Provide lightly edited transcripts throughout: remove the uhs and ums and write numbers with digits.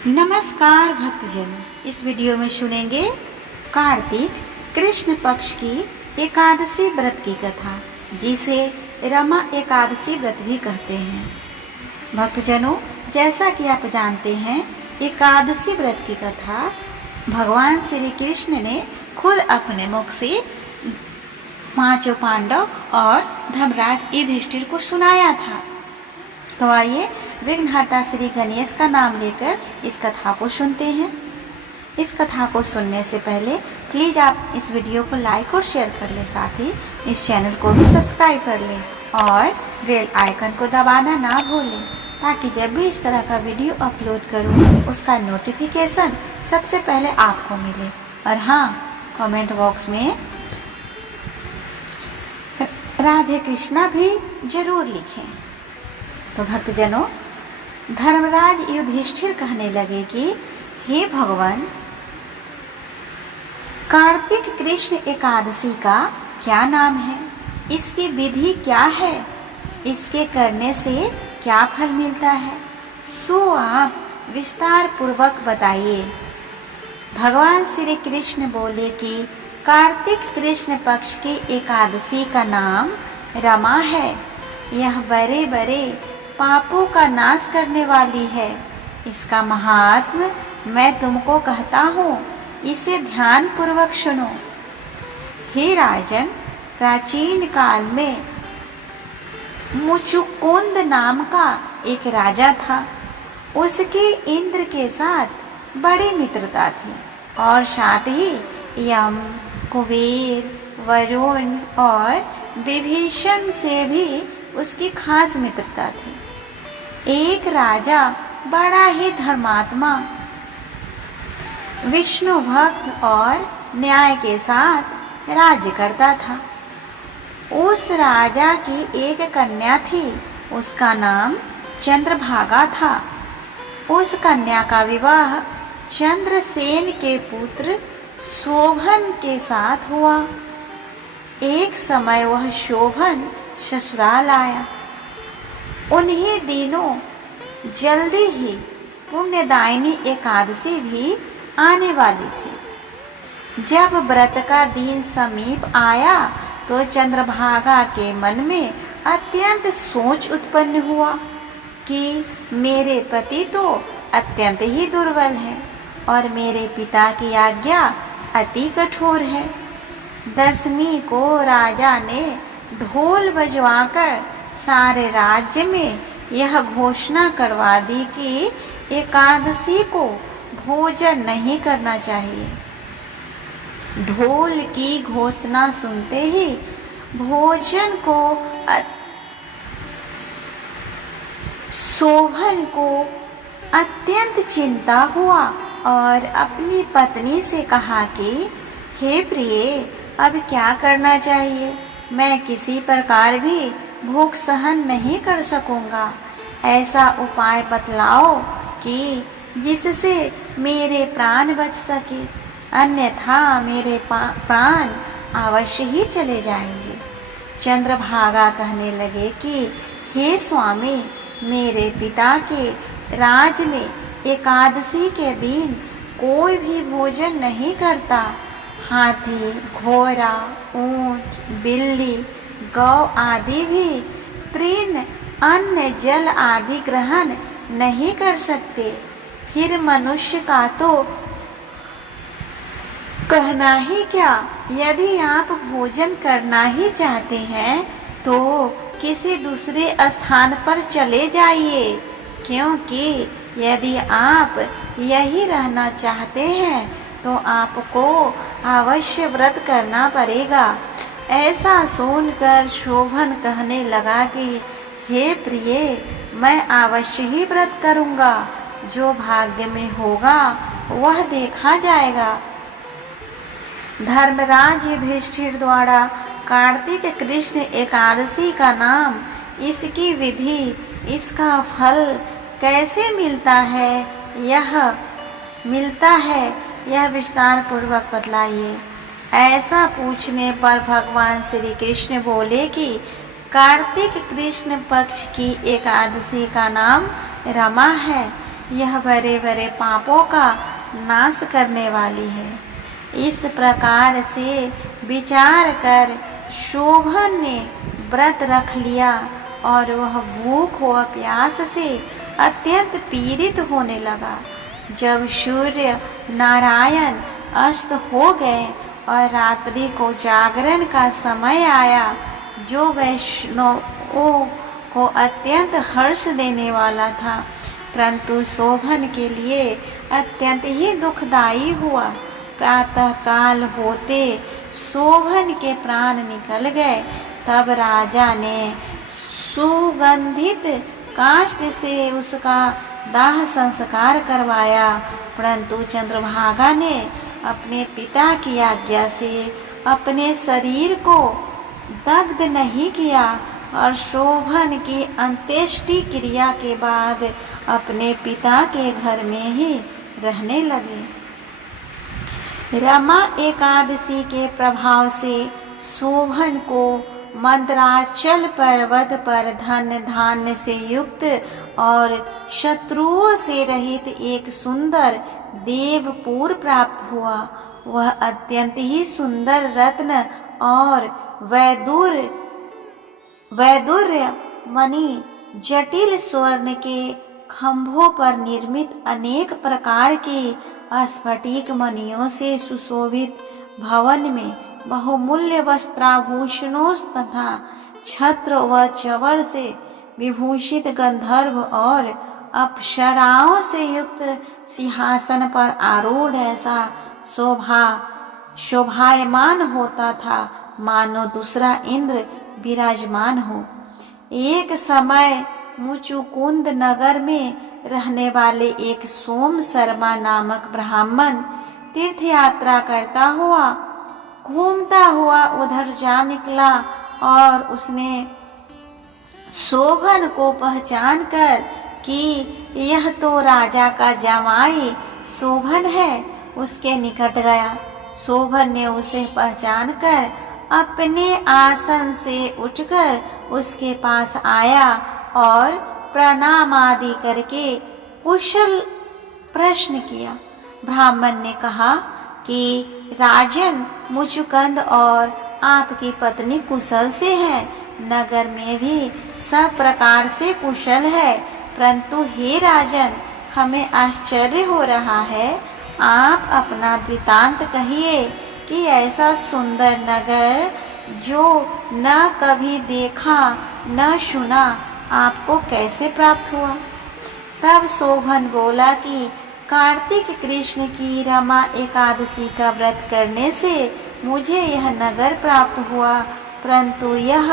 नमस्कार भक्तजनों, इस वीडियो में सुनेंगे कार्तिक कृष्ण पक्ष की एकादशी व्रत की कथा, जिसे रमा एकादशी व्रत भी कहते हैं। भक्तजनों, जैसा कि आप जानते हैं, एकादशी व्रत की कथा भगवान श्री कृष्ण ने खुद अपने मुख से पांचों पांडव और धर्मराज युधिष्ठिर को सुनाया था। तो आइए विघ्नहर्ता श्री गणेश का नाम लेकर इस कथा को सुनते हैं। इस कथा को सुनने से पहले प्लीज़ आप इस वीडियो को लाइक और शेयर कर लें, साथ ही इस चैनल को भी सब्सक्राइब कर लें और बेल आइकन को दबाना ना भूलें, ताकि जब भी इस तरह का वीडियो अपलोड करूं उसका नोटिफिकेशन सबसे पहले आपको मिले। और हाँ, कमेंट बॉक्स में राधे कृष्णा भी जरूर लिखें। तो भक्तजनों, धर्मराज युधिष्ठिर कहने लगे कि हे भगवान, कार्तिक कृष्ण एकादशी का क्या नाम है, इसकी विधि क्या है, इसके करने से क्या फल मिलता है, सो आप विस्तार पूर्वक बताइए। भगवान श्री कृष्ण बोले कि कार्तिक कृष्ण पक्ष की एकादशी का नाम रमा है। यह बड़े बड़े पापों का नाश करने वाली है। इसका महात्म्य मैं तुमको कहता हूँ, इसे ध्यान पूर्वक सुनो। हे राजन, प्राचीन काल में मुचुकुंद नाम का एक राजा था। उसकी इंद्र के साथ बड़ी मित्रता थी और साथ ही यम, कुबेर, वरुण और विभीषण से भी उसकी खास मित्रता थी। एक राजा बड़ा ही धर्मात्मा, विष्णु भक्त और न्याय के साथ राज्य करता था। उस राजा की एक कन्या थी, उसका नाम चंद्रभागा था। उस कन्या का विवाह चंद्रसेन के पुत्र शोभन के साथ हुआ। एक समय वह शोभन ससुराल आया। उन्हीं दिनों जल्दी ही पुण्यदायिनी एकादशी भी आने वाली थी। जब व्रत का दिन समीप आया तो चंद्रभागा के मन में अत्यंत सोच उत्पन्न हुआ कि मेरे पति तो अत्यंत ही दुर्बल है और मेरे पिता की आज्ञा अति कठोर है। दशमी को राजा ने ढोल बजवाकर सारे राज्य में यह घोषणा करवा दी कि एकादशी को भोजन नहीं करना चाहिए। ढोल की घोषणा सुनते ही भोजन को शोभन को अत्यंत चिंता हुआ और अपनी पत्नी से कहा कि हे प्रिय, अब क्या करना चाहिए? मैं किसी प्रकार भी भूख सहन नहीं कर सकूंगा। ऐसा उपाय बतलाओ कि जिससे मेरे प्राण बच सके, अन्यथा मेरे प्राण अवश्य ही चले जाएंगे। चंद्रभागा कहने लगे कि हे स्वामी, मेरे पिता के राज में एकादशी के दिन कोई भी भोजन नहीं करता। हाथी, घोड़ा, ऊंट, बिल्ली, गौ आदि भी तृण, अन्न, जल आदि ग्रहण नहीं कर सकते। फिर मनुष्य का तो कहना ही क्या। यदि आप भोजन करना ही चाहते हैं तो किसी दूसरे स्थान पर चले जाइए, क्योंकि यदि आप यही रहना चाहते हैं तो आपको अवश्य व्रत करना पड़ेगा। ऐसा सुनकर शोभन कहने लगा कि हे प्रिय, मैं अवश्य ही व्रत करूंगा। जो भाग्य में होगा वह देखा जाएगा। धर्मराज युधिष्ठिर द्वारा कार्तिक कृष्ण एकादशी का नाम, इसकी विधि, इसका फल कैसे मिलता है, यह विस्तार पूर्वक बतलाइए। ऐसा पूछने पर भगवान श्री कृष्ण बोले कि कार्तिक कृष्ण पक्ष की एकादशी का नाम रमा है। यह बड़े बड़े पापों का नाश करने वाली है। इस प्रकार से विचार कर शोभन ने व्रत रख लिया और वह भूख व प्यास से अत्यंत पीड़ित होने लगा। जब सूर्य नारायण अस्त हो गए और रात्रि को जागरण का समय आया, जो वैष्णवों को अत्यंत हर्ष देने वाला था, परंतु शोभन के लिए अत्यंत ही दुखदायी हुआ। प्रातः काल होते शोभन के प्राण निकल गए। तब राजा ने सुगंधित काष्ठ से उसका दाह संस्कार करवाया, परंतु चंद्रभागा ने अपने पिता की आज्ञा से अपने शरीर को दग्ध नहीं किया और शोभन की अंत्येष्टि क्रिया के बाद अपने पिता के घर में ही रहने लगे। रमा एकादशी के प्रभाव से शोभन को मंदराचल पर्वत पर धन धान्य से युक्त और शत्रुओं से रहित एक सुंदर देवपुर प्राप्त हुआ। वह अत्यंत ही सुंदर रत्न और वैदुर्य मणि, जटिल स्वर्ण के खंभों पर निर्मित अनेक प्रकार के स्फटिक मणियों से सुशोभित भवन में बहुमूल्य वस्त्राभूषणों तथा छत्र व चवर से विभूषित गंधर्व और अप्सराओं से युक्त सिंहासन पर आरूढ़ ऐसा शोभायमान होता था, मानो दूसरा इंद्र विराजमान हो। एक समय मुचुकुंद नगर में रहने वाले एक सोम शर्मा नामक ब्राह्मण तीर्थ यात्रा करता हुआ घूमता हुआ उधर जा निकला और उसने शोभन को पहचान कर कि यह तो राजा का जमाई शोभन है, उसके निकट गया। शोभन ने उसे पहचान कर अपने आसन से उठकर उसके पास आया और प्रणाम आदि करके कुशल प्रश्न किया। ब्राह्मण ने कहा कि राजन, मुचुकुंद और आपकी पत्नी कुशल से है, नगर में भी सब प्रकार से कुशल है, परंतु हे राजन, हमें आश्चर्य हो रहा है। आप अपना वृतांत कहिए कि ऐसा सुंदर नगर जो न कभी देखा न सुना, आपको कैसे प्राप्त हुआ। तब शोभन बोला कि कार्तिक कृष्ण की रमा एकादशी का व्रत करने से मुझे यह नगर प्राप्त हुआ, परंतु यह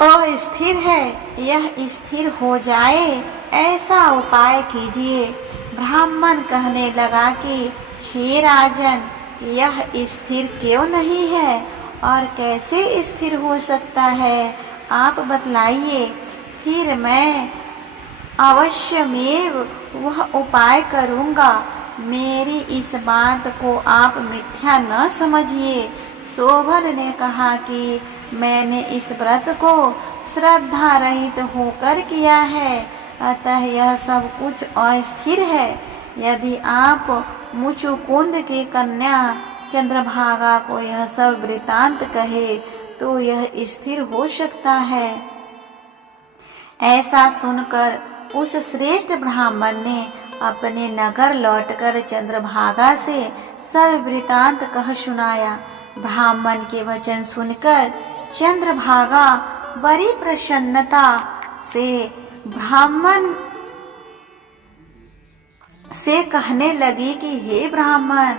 अस्थिर है। यह स्थिर हो जाए ऐसा उपाय कीजिए। ब्राह्मण कहने लगा कि हे राजन, यह स्थिर क्यों नहीं है और कैसे स्थिर हो सकता है, आप बतलाइए, फिर मैं अवश्यमेव वह उपाय करूँगा। मेरी इस बात को आप मिथ्या न समझिए। शोभन ने कहा कि मैंने इस व्रत को श्रद्धा रहित होकर किया है, अतः यह सब कुछ अस्थिर है। यदि आप मुचुकुंद की कन्या चंद्रभागा को यह सब वृतांत कहे तो यह स्थिर हो सकता है। ऐसा सुनकर उस श्रेष्ठ ब्राह्मण ने अपने नगर लौटकर चंद्रभागा से सब वृतांत कह सुनाया। ब्राह्मण के वचन सुनकर चंद्रभागा बड़ी प्रसन्नता से ब्राह्मण से कहने लगी कि हे ब्राह्मण,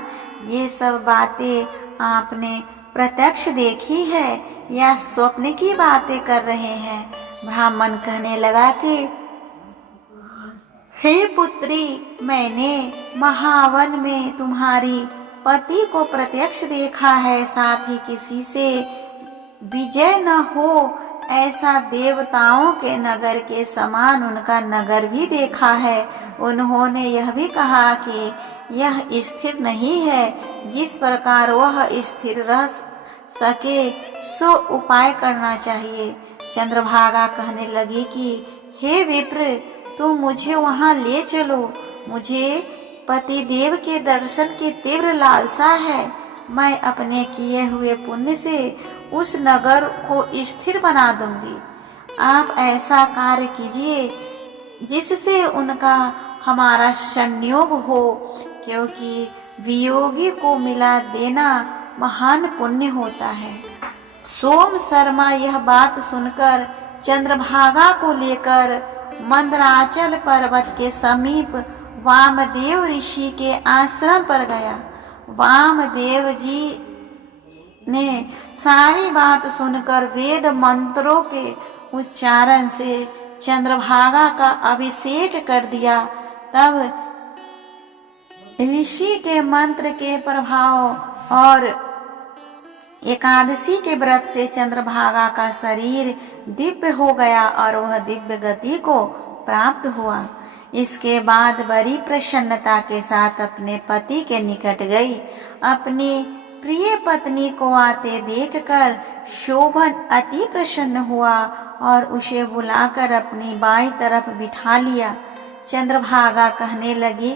ये सब बातें आपने प्रत्यक्ष देखी है या स्वप्न की बातें कर रहे हैं। ब्राह्मण कहने लगा कि हे पुत्री, मैंने महावन में तुम्हारी पति को प्रत्यक्ष देखा है, साथ ही किसी से विजय न हो ऐसा देवताओं के नगर के समान उनका नगर भी देखा है। उन्होंने यह भी कहा कि यह स्थिर नहीं है, जिस प्रकार वह स्थिर रह सके सो उपाय करना चाहिए। चंद्रभागा कहने लगी कि हे विप्र, तो मुझे वहां ले चलो। मुझे पतिदेव के दर्शन की तीव्र लालसा है। मैं अपने किए हुए पुण्य से उस नगर को स्थिर बना दूंगी। आप ऐसा कार्य कीजिए जिससे उनका हमारा संयोग हो, क्योंकि वियोगी को मिला देना महान पुण्य होता है। सोम शर्मा यह बात सुनकर चंद्रभागा को लेकर मंदराचल पर्वत के समीप वामदेव ऋषि के आश्रम पर गया। वामदेव जी ने सारी बात सुनकर वेद मंत्रों के उच्चारण से चंद्रभागा का अभिषेक कर दिया। तब ऋषि के मंत्र के प्रभाव और एकादशी के व्रत से चंद्रभागा का शरीर दिव्य हो गया और वह दिव्य गति को प्राप्त हुआ। इसके बाद बड़ी प्रसन्नता के साथ अपने पति के निकट गई। अपनी प्रिय पत्नी को आते देखकर शोभन अति प्रसन्न हुआ और उसे बुलाकर अपनी बाईं तरफ बिठा लिया। चंद्रभागा कहने लगी